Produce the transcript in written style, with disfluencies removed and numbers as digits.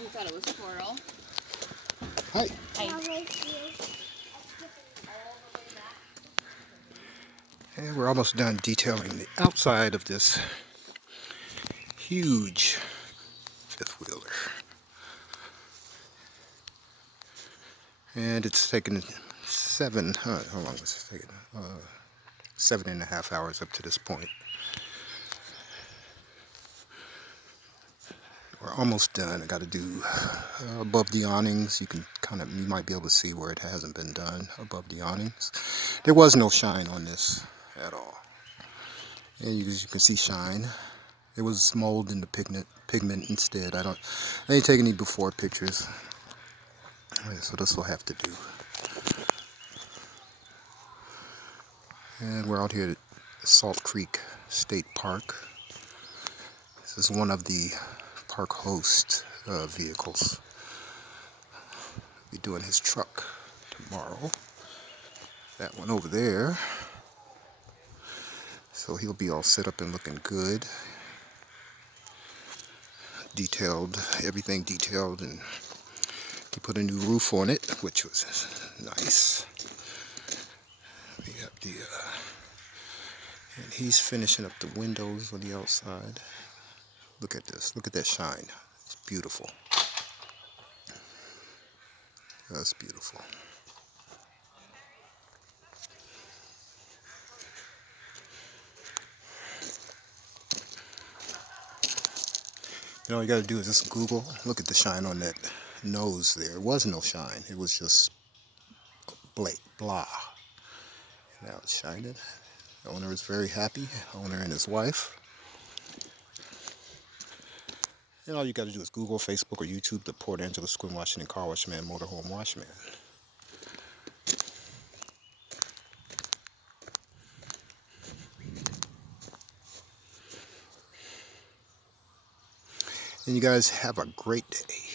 We thought it was coral. Hi. Hi. And we're almost done detailing the outside of this huge fifth wheeler. And it's taken how long was it taking? 7.5 hours up to this point. We're almost done. I got to do above the awnings. You might be able to see where it hasn't been done above the awnings. There was no shine on this at all. And you can see shine. It was mold in the pigment instead. I ain't taking any before pictures. So this will have to do. And we're out here at Salt Creek State Park. This is one of the park host vehicles. Be doing his truck tomorrow. That one over there. So he'll be all set up and looking good. Detailed, everything detailed, and he put a new roof on it, which was nice. We got and he's finishing up the windows on the outside. Look at this. Look at that shine. It's beautiful. That's beautiful. All you gotta do is just Google. Look at the shine on that nose there. It was no shine. It was just blah. Now it's shining. The owner is very happy. The owner and his wife. And all you got to do is Google, Facebook, or YouTube the Port Angeles-Sequim Washington Car Wash Man, Motorhome Wash Man. And you guys have a great day.